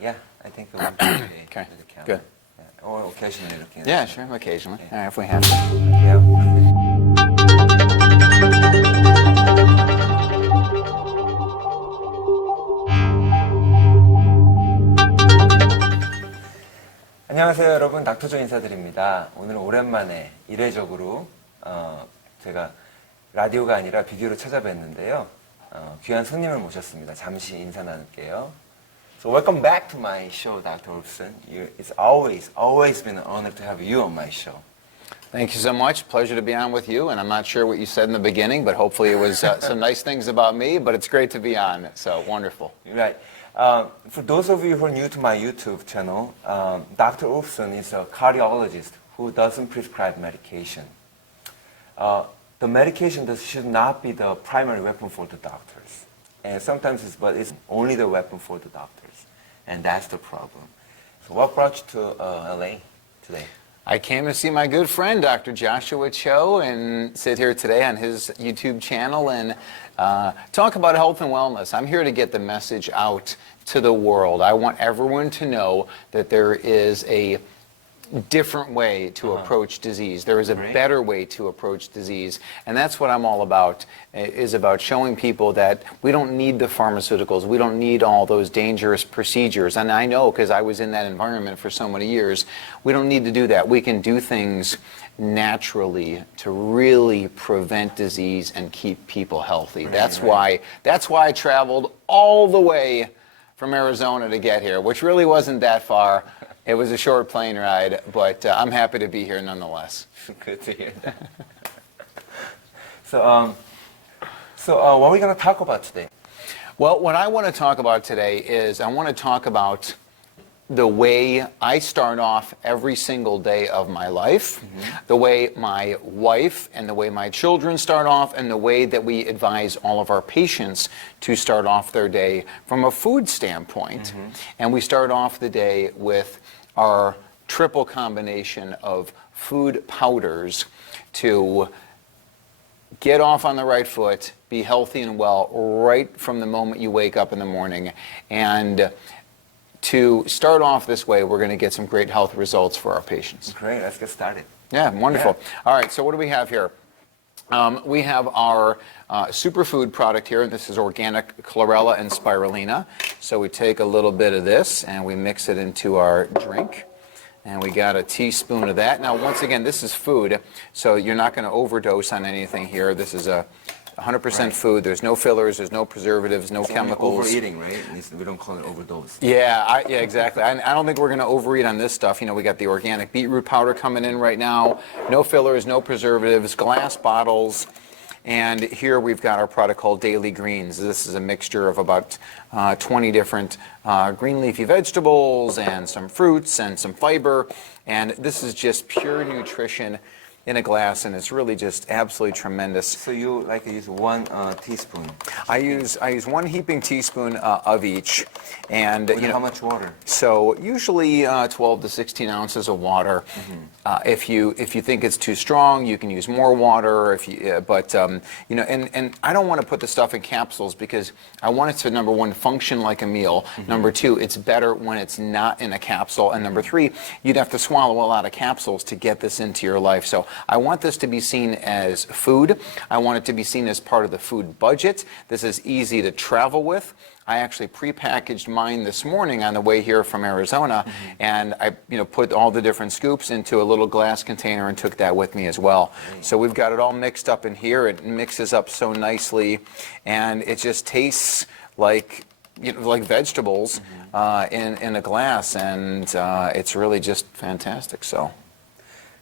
Yeah, I think it would be okay. Okay, with the camera. good. Yeah. Or occasionally looking at Yeah, it. sure, occasionally. Okay. All right, if we have to. Yeah. 안녕하세요 여러분, 닥터조 인사드립니다. 오늘은 오랜만에 이례적으로 제가 라디오가 아니라 비디오로 찾아뵀는데요. 귀한 손님을 모셨습니다. 잠시 인사 나눌게요. So welcome back to my show, Dr. Wolfson. It's always been an honor to have you on my show. Thank you so much. Pleasure to be on with you. And I'm not sure what you said in the beginning, but hopefully it was some nice things about me. But it's great to be on. So wonderful. Right. For those of you who are new to my YouTube channel, Dr. Wolfson is a cardiologist who doesn't prescribe medication. The medication should not be the primary weapon for the doctors. And sometimes it's only the weapon for the doctors. And that's the problem. So what brought you to LA today? I came to see my good friend, Dr. Joshua Cho, and sit here today on his YouTube channel and talk about health and wellness. I'm here to get the message out to the world. I want everyone to know that there is a different way to approach disease. There is a better way to approach disease. And that's what I'm all about, is about showing people that we don't need the pharmaceuticals. We don't need all those dangerous procedures. And I know, because I was in that environment for so many years, we don't need to do that. We can do things naturally to really prevent disease and keep people healthy. That's why I traveled all the way from Arizona to get here, which really wasn't that far. It was a short plane ride, but I'm happy to be here nonetheless. Good to hear that. So what are we going to talk about today? Well, what I want to talk about today is I want to talk about the way I start off every single day of my life, the way my wife and the way my children start off, and the way that we advise all of our patients to start off their day from a food standpoint. And we start off the day with our triple combination of food powders to get off on the right foot, be healthy and well right from the moment you wake up in the morning. And to start off this way, we're going to get some great health results for our patients. Great, let's get started. Yeah, wonderful. Yeah. All right, so what do we have here? We have our superfood product here. This is organic Chlorella and Spirulina. So we take a little bit of this and we mix it into our drink. And we got a teaspoon of that. Now, once again, this is food, so you're not going to overdose on anything here. This is a 100% food. There's no fillers, there's no preservatives, no chemicals. Overeating, right? We don't call it overdose. Yeah, exactly. I don't think we're going to overeat on this stuff. You know, we got the organic beetroot powder coming in right now. No fillers, no preservatives, glass bottles. And here we've got our product called Daily Greens. This is a mixture of about 20 different green leafy vegetables and some fruits and some fiber. And this is just pure nutrition in a glass, and it's really just absolutely tremendous. So you like to use one teaspoon? I use one heaping teaspoon of each, and With how much water? So usually 12 to 16 ounces of water. If you think it's too strong, you can use more water. You know, and I don't want to put the stuff in capsules because I want it to, number one, function like a meal. Number two, it's better when it's not in a capsule. And number three, you'd have to swallow a lot of capsules to get this into your life. So I want this to be seen as food. I want it to be seen as part of the food budget. This is easy to travel with. I actually prepackaged mine this morning on the way here from Arizona, and I put all the different scoops into a little glass container and took that with me as well. So we've got it all mixed up in here. It mixes up so nicely, and it just tastes like like vegetables in a glass, and it's really just fantastic. So.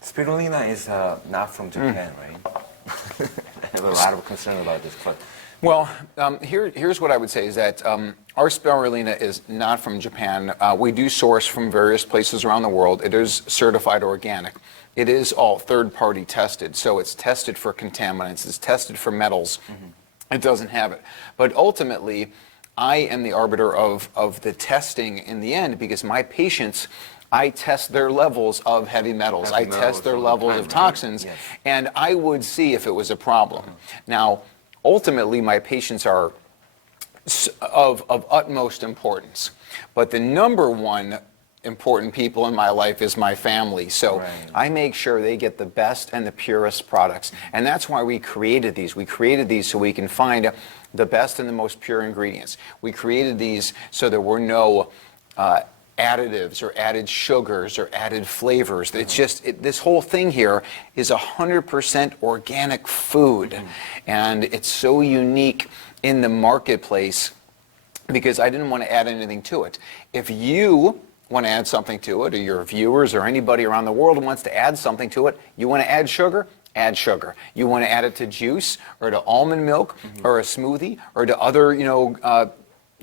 Spirulina is not from Japan, right? I have a lot of concern about this, but... Well, here's what I would say is that our Spirulina is not from Japan. We do source from various places around the world. It is certified organic. It is all third-party tested, so it's tested for contaminants. It's tested for metals. It doesn't have it. But ultimately, I am the arbiter of the testing in the end because my patients... I test their levels of heavy metals. I test their levels of toxins, and I would see if it was a problem. Now, ultimately, my patients are of utmost importance. But the number one important people in my life is my family. So I make sure they get the best and the purest products. And that's why we created these. We created these so we can find the best and the most pure ingredients. We created these so there were no additives or added sugars or added flavors. It's just, this whole thing here is 100% organic food. And it's so unique in the marketplace because I didn't want to add anything to it. If you want to add something to it, or your viewers or anybody around the world wants to add something to it, you want to add sugar? Add sugar. You want to add it to juice or to almond milk or a smoothie or to other,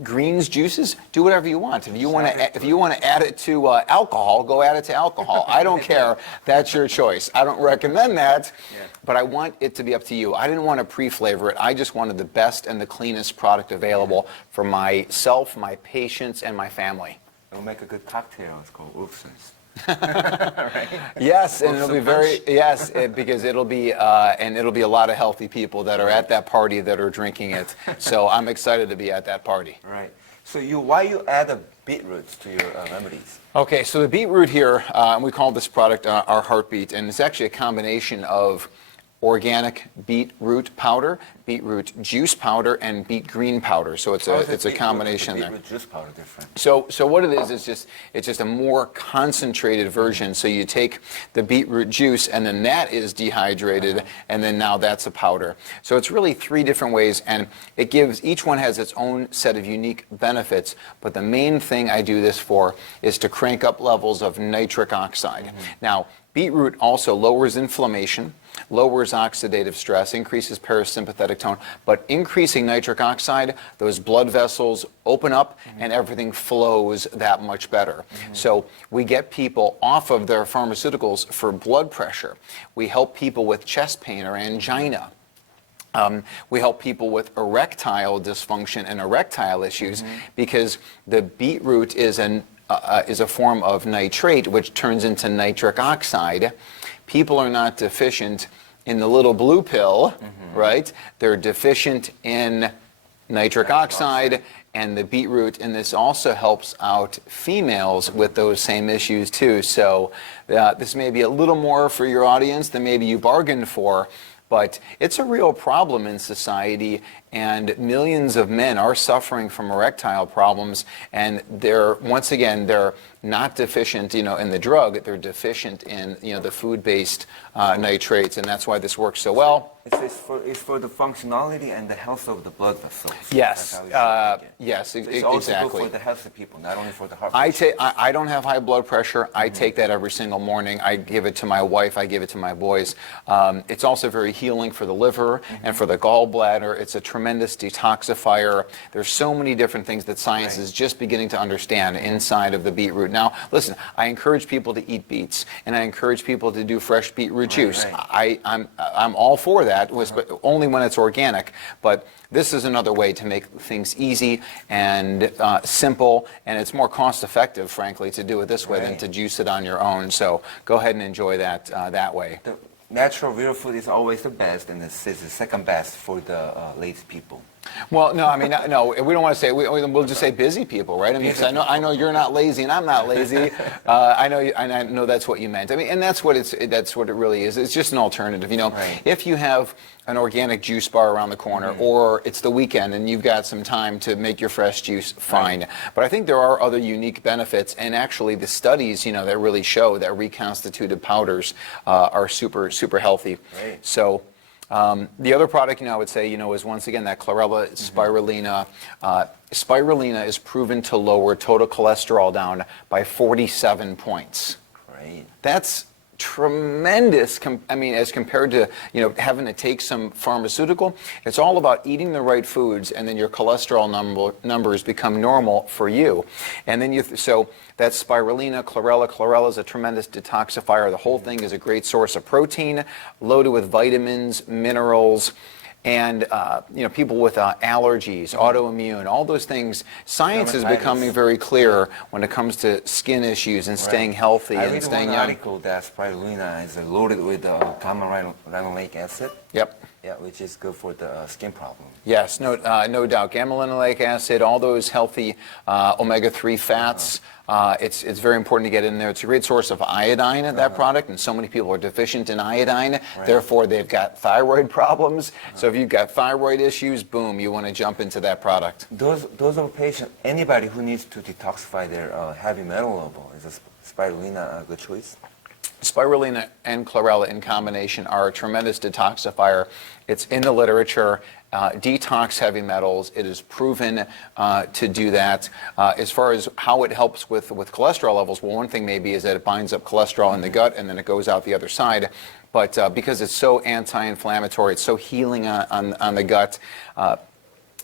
greens juices, do whatever you want. If you want to add it to alcohol, go add it to alcohol. I don't care. That's your choice. I don't recommend that, but I want it to be up to you. I didn't want to pre-flavor it. I just wanted the best and the cleanest product available for myself, my patients, and my family. It'll make a good cocktail. It's called Ulfson's. Yes, and it'll be because it'll be a lot of healthy people that are at that party that are drinking it. So I'm excited to be at that party. Right. So why you add the beetroots to your remedies? Okay, so the beetroot here, we call this product our heartbeat, and it's actually a combination of organic beetroot powder, beetroot juice powder, and beet green powder. So it's a combination there. Beetroot juice powder different. So what it is it's just a more concentrated version. So you take the beetroot juice and then that is dehydrated and then now that's a powder. So it's really 3 different ways and each one has its own set of unique benefits, but the main thing I do this for is to crank up levels of nitric oxide. Now, beetroot also lowers inflammation, lowers oxidative stress, increases parasympathetic tone, but increasing nitric oxide, those blood vessels open up and everything flows that much better. So we get people off of their pharmaceuticals for blood pressure. We help people with chest pain or angina. We help people with erectile dysfunction and erectile issues because the beetroot is a form of nitrate which turns into nitric oxide. People are not deficient in the little blue pill, right? They're deficient in nitric oxide and the beetroot, and this also helps out females with those same issues too. So this may be a little more for your audience than maybe you bargained for, but it's a real problem in society, and millions of men are suffering from erectile problems, and they're not deficient, in the drug. They're deficient in, the food-based nitrates, and that's why this works so well. It's for the functionality and the health of the blood vessels. Yes, yes, It's exactly. also good for the healthy people, not only for the heart. I don't have high blood pressure. I take that every single morning. I give it to my wife. I give it to my boys. It's also very healing for the liver and for the gallbladder. It's a tremendous detoxifier. There's so many different things that science is just beginning to understand inside of the beetroot. Now, listen, I encourage people to eat beets, and I encourage people to do fresh beetroot juice. I'm all for that, but only when it's organic. But this is another way to make things easy and simple, and it's more cost-effective, frankly, to do it this way than to juice it on your own. So go ahead and enjoy that that way. The natural real food is always the best, and this is the second best for the lazy people. Well, no, I mean, no, we don't want to say, we'll just say busy people, right? I mean, 'cause I know you're not lazy and I'm not lazy. I know that's what you meant. I mean, and that's what it really is. It's just an alternative, If you have an organic juice bar around the corner or it's the weekend and you've got some time to make your fresh juice, fine. But I think there are other unique benefits, and actually the studies, that really show that reconstituted powders are super, super healthy. Right. So, the other product, I would say, is once again that Chlorella, Spirulina. Spirulina is proven to lower total cholesterol down by 47 points. Great. That's tremendous. As compared to having to take some pharmaceutical. It's all about eating the right foods, and then your cholesterol numbers become normal for you. And then so that's Spirulina, Chlorella. Chlorella is a tremendous detoxifier. The whole thing is a great source of protein, loaded with vitamins, minerals. And people with allergies, autoimmune, all those things. Science is becoming very clear when it comes to skin issues and staying healthy and staying young. I read one article that Spirulina is loaded with common rhinolenic acid. Yep. Yeah, which is good for the skin problem. Yes, no doubt. Gamma-linolenic acid, all those healthy omega-3 fats. It's very important to get in there. It's a great source of iodine in that product, and so many people are deficient in iodine. Therefore, they've got thyroid problems. So if you've got thyroid issues, boom, you want to jump into that product. Those are patients, anybody who needs to detoxify their heavy metal level, is a spirulina a good choice? Spirulina and Chlorella in combination are a tremendous detoxifier. It's in the literature. Detox heavy metals. It is proven to do that. As far as how it helps with cholesterol levels, well, one thing maybe is that it binds up cholesterol in the gut and then it goes out the other side. But because it's so anti-inflammatory, it's so healing on the gut.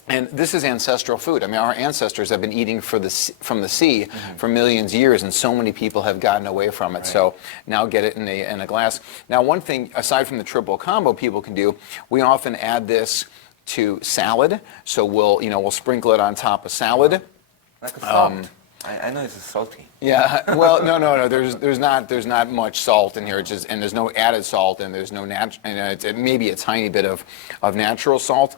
And this is ancestral food. I mean, our ancestors have been eating from the sea for millions of years, and so many people have gotten away from it. Right. So now get it in a glass. Now, one thing, aside from the triple combo people can do, we often add this to salad. So we'll sprinkle it on top of salad. Like a salt. I know it's salty. Yeah, well, no. There's not much salt in here. And there's no added salt, and there's no maybe a tiny bit of natural salt.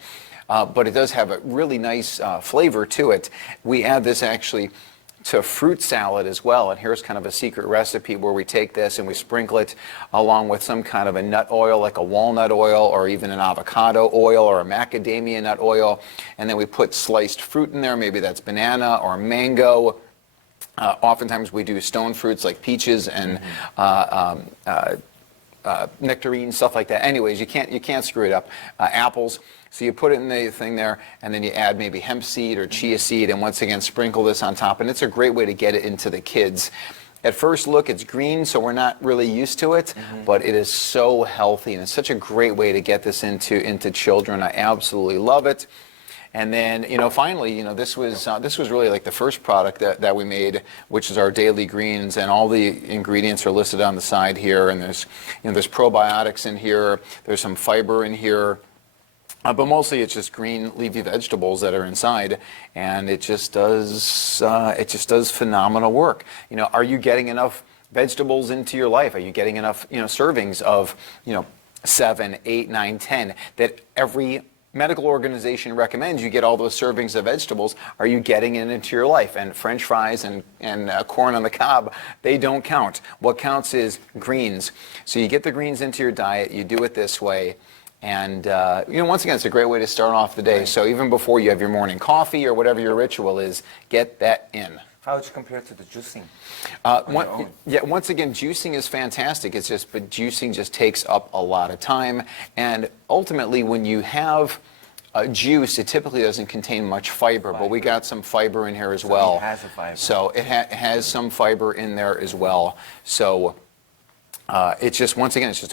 But it does have a really nice flavor to it. We add this actually to fruit salad as well, and here's kind of a secret recipe where we take this and we sprinkle it along with some kind of a nut oil, like a walnut oil or even an avocado oil or a macadamia nut oil, and then we put sliced fruit in there, maybe that's banana or mango. Oftentimes we do stone fruits like peaches and nectarines, stuff like that. Anyways, you can't screw it up. Apples. So you put it in the thing there, and then you add maybe hemp seed or chia seed, and once again sprinkle this on top. And it's a great way to get it into the kids. At first look, it's green, so we're not really used to it, but it is so healthy, and it's such a great way to get this into children. I absolutely love it. And then, finally, this was really like the first product that we made, which is our daily greens, and all the ingredients are listed on the side here. And there's probiotics in here. There's some fiber in here. But mostly it's just green leafy vegetables that are inside, and it just does phenomenal work. Are you getting enough vegetables into your life? Are you getting enough servings of 7, 8, 9, 10 that every medical organization recommends you get all those servings of vegetables? Are you getting it into your life? And French fries and corn on the cob, they don't count. What counts is greens. So you get the greens into your diet, you do it this way. And, once again, it's a great way to start off the day. Right. So even before you have your morning coffee or whatever your ritual is, get that in. How would you compare to the juicing? Once again, juicing is fantastic. But juicing just takes up a lot of time. And ultimately, when you have juice, it typically doesn't contain much fiber. But we got some fiber in here as well. It has a fiber. So it has some fiber in there as well. So it's just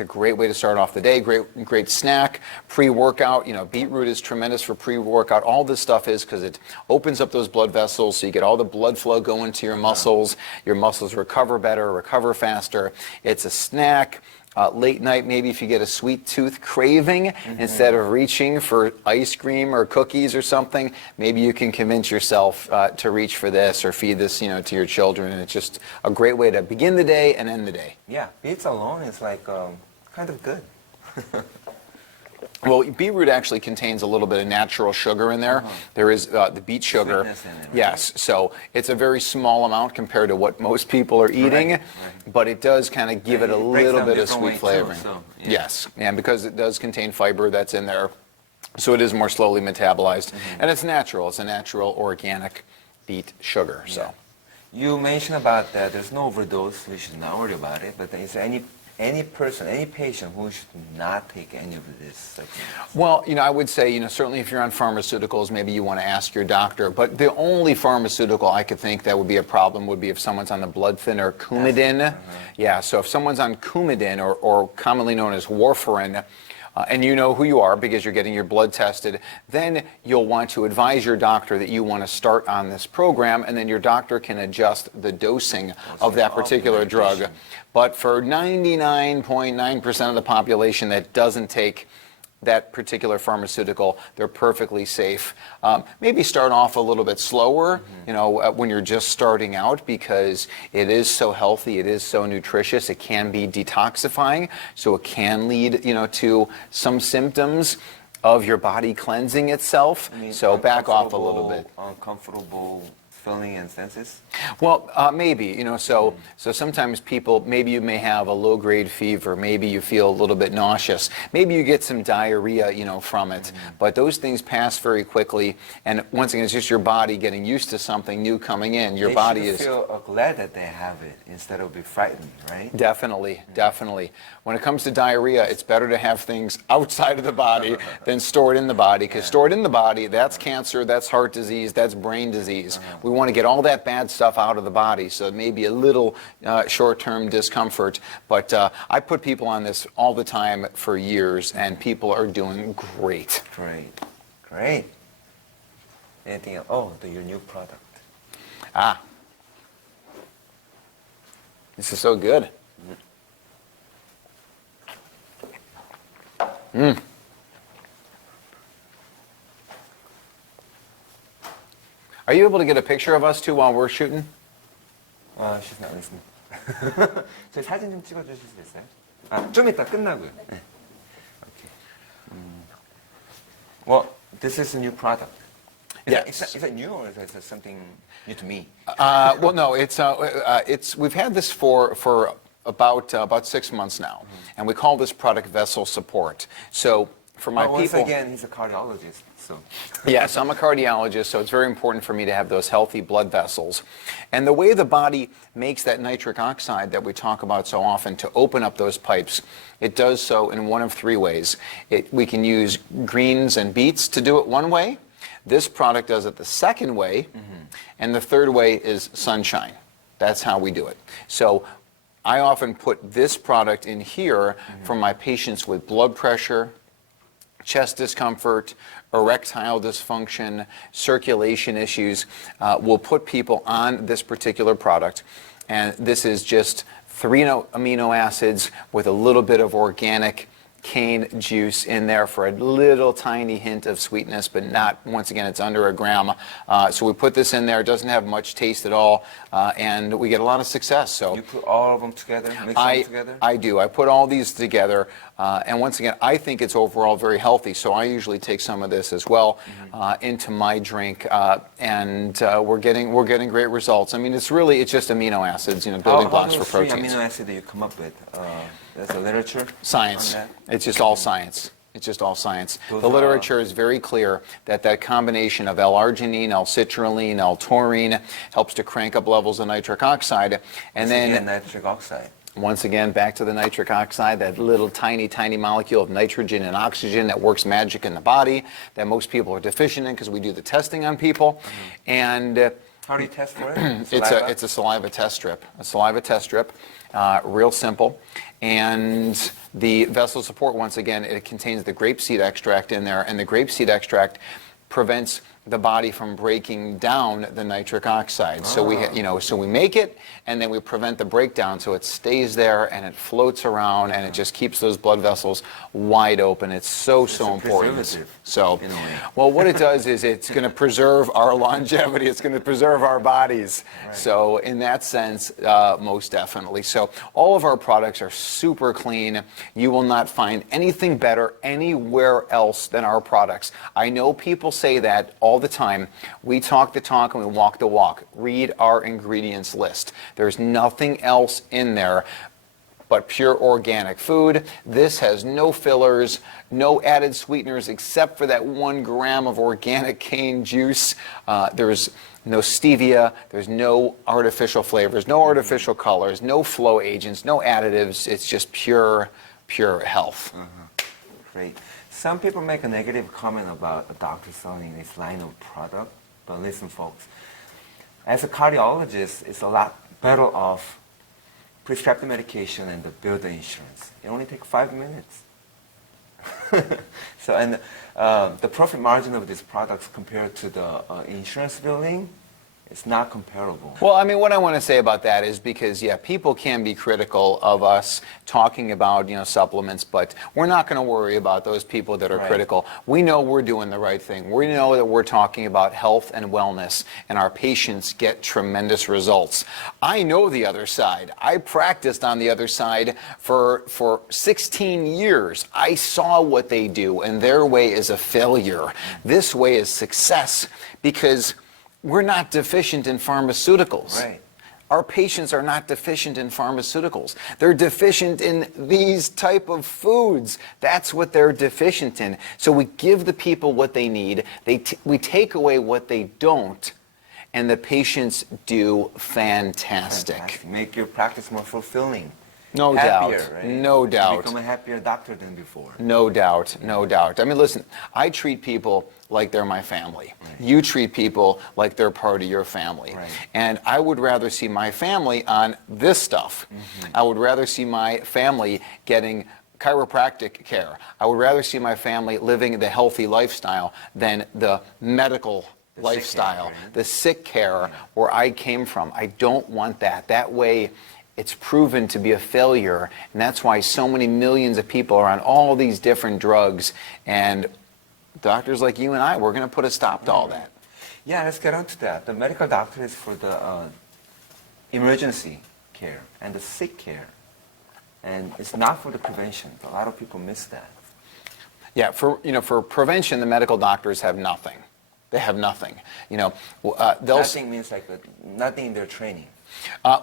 a great way to start off the day. Great snack, pre-workout. Beetroot is tremendous for pre-workout. All this stuff is because it opens up those blood vessels, so you get all the blood flow going to your muscles. Your muscles recover better, recover faster. It's a snack. Late night, maybe if you get a sweet tooth craving, instead of reaching for ice cream or cookies or something, maybe you can convince yourself to reach for this or feed this, to your children. And it's just a great way to begin the day and end the day. Yeah, beets alone is like kind of good. Well, beetroot actually contains a little bit of natural sugar in there. There is the beet sugar. Sweetness in it, right? Yes, so it's a very small amount compared to what most people are eating, Right. But it does kind of give it a little bit of sweet way flavoring. too, so, yeah. Yes, and because it does contain fiber that's in there, so it is more slowly metabolized, and it's natural. It's a natural organic beet sugar. So you mentioned about that there's no overdose. We should not worry about it. But is there any patient who should not take any of this? Well, I would say, certainly if you're on pharmaceuticals, maybe you want to ask your doctor. But the only pharmaceutical I could think that would be a problem would be if someone's on the blood thinner Coumadin. Yeah, so if someone's on Coumadin, or commonly known as warfarin, and you know who you are because you're getting your blood tested, then you'll want to advise your doctor that you want to start on this program, and then your doctor can adjust the dosing of that particular drug. But for 99.9% of the population that doesn't take that particular pharmaceutical. They're perfectly safe. Maybe start off a little bit slower, when you're just starting out, because it is so healthy, it is so nutritious, it can be detoxifying, so it can lead, to some symptoms of your body cleansing itself. So back off a little bit. Uncomfortable feeling and senses? Well, maybe, so sometimes people, maybe you may have a low-grade fever, maybe you feel a little bit nauseous, maybe you get some diarrhea, from it, but those things pass very quickly, and once again, it's just your body getting used to something new coming in. Your body is... They should feel glad that they have it instead of be frightened, right? Definitely, definitely. When it comes to diarrhea, it's better to have things outside of the body than stored in the body, because stored in the body, that's cancer, that's heart disease, that's brain disease. We want to get all that bad stuff out of the body, so it may be a little short-term discomfort, but I put people on this all the time for years, and people are doing great. Great. Anything else? Oh, your new product. This is so good. Are you able to get a picture of us too while we're shooting? She's not listening. 저희 사진 좀 찍어주실 수 있어요? 좀 이따 끝나고요. 네. Okay. Well, this is a new product. Is that new, or is that something new to me? Well, no, it's we've had this for about 6 months now, and we call this product vessel support. So for my people, once again, he's a cardiologist, so. Yes, I'm a cardiologist, so it's very important for me to have those healthy blood vessels. And the way the body makes that nitric oxide that we talk about so often to open up those pipes, it does so in one of 3 ways. We can use greens and beets to do it one way. This product does it the second way, and the third way is sunshine. That's how we do it. So I often put this product in here for my patients with blood pressure, chest discomfort, erectile dysfunction, circulation issues. We'll put people on this particular product, and this is just 3 amino acids with a little bit of organic cane juice in there for a little tiny hint of sweetness, but not, once again, it's under 1 gram. So we put this in there. It doesn't have much taste at all, and we get a lot of success. So you put all of them together, mix them together? I do. I put all these together, and once again, I think it's overall very healthy. So I usually take some of this as well into my drink, and we're getting great results. I mean, it's just amino acids, building blocks for proteins. Amino acids that you come up with? There's a literature? Science. It's just all science. It's just all science. The literature is very clear that combination of L-arginine, L-citrulline, L-taurine helps to crank up levels of nitric oxide. And then nitric oxide. Once again, back to the nitric oxide, that little tiny, tiny molecule of nitrogen and oxygen that works magic in the body that most people are deficient in because we do the testing on people. And how do you test for it? It's a saliva test strip. A saliva test strip, real simple. And the vessel support, once again, it contains the grapeseed extract in there, and the grapeseed extract prevents the body from breaking down the nitric oxide. So we make it, and then we prevent the breakdown, so it stays there and it floats around, and it just keeps those blood vessels wide open. It's so important. So, well, what it does is it's going to preserve our longevity. It's going to preserve our bodies. Right. So, in that sense, most definitely. So, all of our products are super clean. You will not find anything better anywhere else than our products. I know people say that all the time. We talk the talk and we walk the walk. Read our ingredients list. There's nothing else in there but pure organic food. This has no fillers, no added sweeteners except for that 1 gram of organic cane juice. There's no stevia, there's no artificial flavors, no artificial colors, no flow agents, no additives. It's just pure health. Great. Some people make a negative comment about Dr. selling this line of product, but listen, folks. As a cardiologist, it's a lot better off prescribe the medication and build the insurance. It only takes 5 minutes. So, and the profit margin of these products compared to the insurance billing It's not comparable. Well, I mean, what I want to say about that is because, yeah, people can be critical of us talking about, supplements, but we're not going to worry about those people that are Right. critical. We know we're doing the right thing. We know that we're talking about health and wellness, and our patients get tremendous results. I know the other side. I practiced on the other side for 16 years. I saw what they do, and their way is a failure. This way is success because we're not deficient in pharmaceuticals. Right. Our patients are not deficient in pharmaceuticals. They're deficient in these type of foods. That's what they're deficient in. So we give the people what they need. We take away what they don't, and the patients do fantastic. Make your practice more fulfilling. No happier, doubt. right? No doubt. You become a happier doctor than before. No doubt, no doubt. I mean, listen, I treat people like they're my family. Right. You treat people like they're part of your family. Right. And I would rather see my family on this stuff. I would rather see my family getting chiropractic care. I would rather see my family living the healthy lifestyle than the medical lifestyle, care, right? the sick care where I came from. I don't want that. That way, it's proven to be a failure, and that's why so many millions of people are on all these different drugs, and doctors like you and I, we're going to put a stop to all that. Yeah, let's get on to that. The medical doctor is for the emergency care and the sick care, and it's not for the prevention. A lot of people miss that. Yeah, for prevention, the medical doctors have nothing. They have nothing. They'll Nothing means like nothing in their training.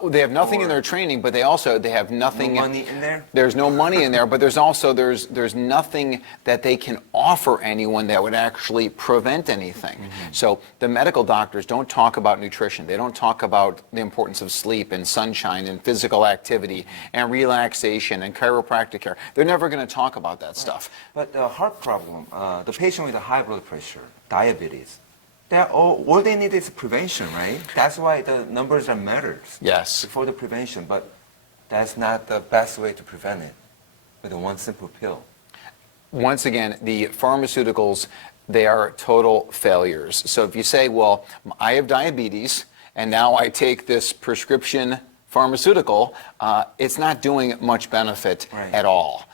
They have nothing in their training, but they have nothing. No money in there? There's no money in there, but there's also there's nothing that they can offer anyone that would actually prevent anything. So the medical doctors don't talk about nutrition. They don't talk about the importance of sleep and sunshine and physical activity and relaxation and chiropractic care. They're never going to talk about that stuff. But the heart problem, the patient with a high blood pressure, diabetes, all they need is prevention, right? That's why the numbers are matters. Yes. Before the prevention, but that's not the best way to prevent it with one simple pill. Once again, the pharmaceuticals, they are total failures. So if you say, well, I have diabetes, and now I take this prescription pharmaceutical, it's not doing much benefit at all.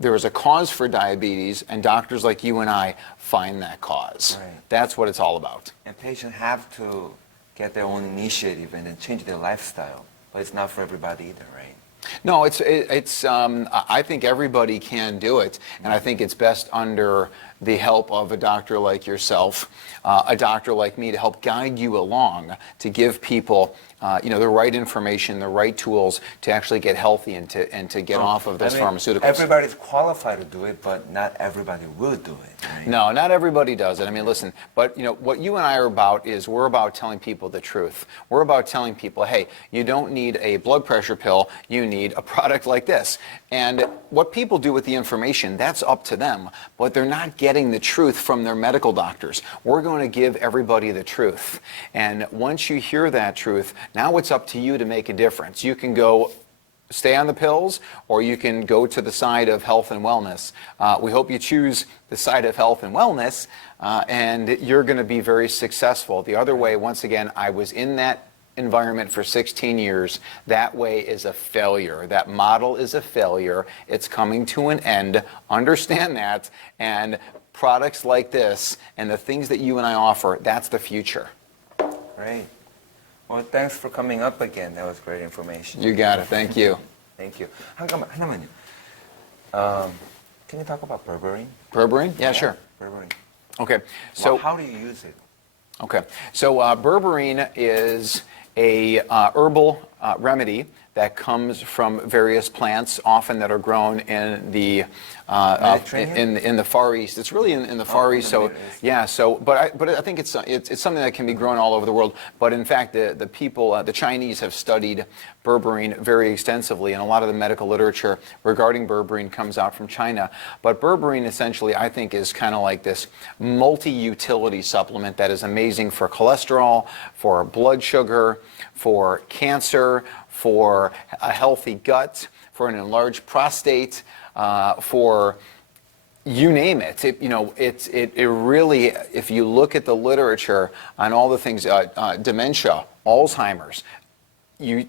There is a cause for diabetes, and doctors like you and I find that cause. Right. That's what it's all about. And patients have to get their own initiative and then change their lifestyle. But it's not for everybody either, right? No, I think everybody can do it, and I think it's best under the help of a doctor like yourself, a doctor like me, to help guide you along, to give people the right information, the right tools to actually get healthy and to get off of those pharmaceuticals. Everybody's qualified to do it, but not everybody will do it. Right? No, not everybody does it. I mean, listen, but what you and I are about is we're about telling people the truth. We're about telling people, hey, you don't need a blood pressure pill, you need a product like this. And what people do with the information, that's up to them, but they're not getting the truth from their medical doctors. We're going to give everybody the truth. And once you hear that truth, now it's up to you to make a difference. You can go stay on the pills, or you can go to the side of health and wellness. We hope you choose the side of health and wellness, and you're going to be very successful. The other way, once again, I was in that environment for 16 years. That way is a failure. That model is a failure. It's coming to an end. Understand that. And products like this and the things that you and I offer, that's the future. Great. Well, thanks for coming up again. That was great information. You got it. Thank you. Thank you. 하나만요. Can you talk about berberine? Berberine? Yeah, sure. Berberine. Okay. So how do you use it? Okay. So berberine is a herbal remedy that comes from various plants, often that are grown in the in the Far East. It's really in the Far East. So yeah. So but I think it's something that can be grown all over the world. But in fact, the people, the Chinese, have studied berberine very extensively, and a lot of the medical literature regarding berberine comes out from China. But berberine, essentially, I think, is kind of like this multi-utility supplement that is amazing for cholesterol, for blood sugar, for cancer, for a healthy gut, for an enlarged prostate, for You name it. It really, if you look at the literature on all the things, dementia, Alzheimer's,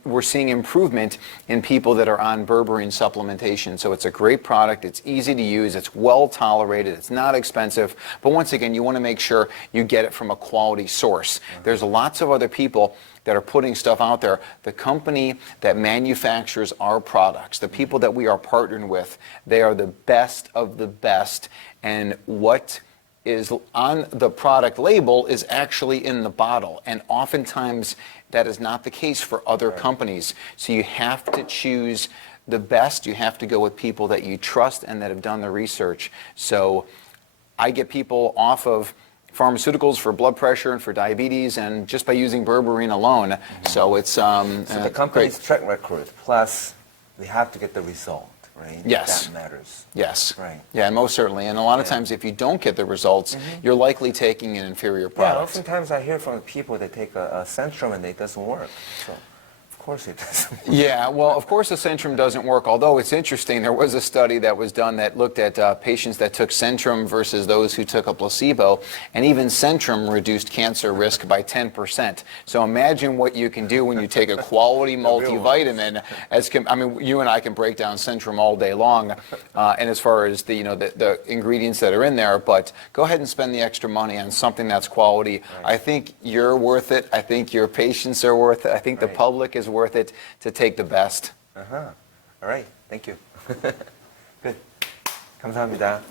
we're seeing improvement in people that are on berberine supplementation. So it's a great product. It's easy to use. It's well tolerated. It's not expensive. But once again, you want to make sure you get it from a quality source. There's lots of other people that are putting stuff out there. The company that manufactures our products, the people that we are partnering with, they are the best of the best. And what is on the product label is actually in the bottle. And oftentimes that is not the case for other companies. So you have to choose the best. You have to go with people that you trust and that have done the research. So I get people off of pharmaceuticals for blood pressure and for diabetes, and just by using berberine alone. So it's So the company's track record, plus we have to get the result, right? Yes. That matters. Yes. Right. Yeah, most certainly. And a lot of times, if you don't get the results, you're likely taking an inferior Yeah, product. oftentimes I hear from people that take a Centrum and it doesn't work. So, of course it doesn't work. Yeah, well, of course the Centrum doesn't work, although it's interesting. There was a study that was done that looked at patients that took Centrum versus those who took a placebo, and even Centrum reduced cancer risk by 10%. So imagine what you can do when you take a quality multivitamin. You and I can break down Centrum all day long, and as far as the ingredients that are in there, but go ahead and spend the extra money on something that's quality. Right. I think you're worth it. I think your patients are worth it. I think the public is worth it to take the best. All right. Thank you. Good. 감사합니다.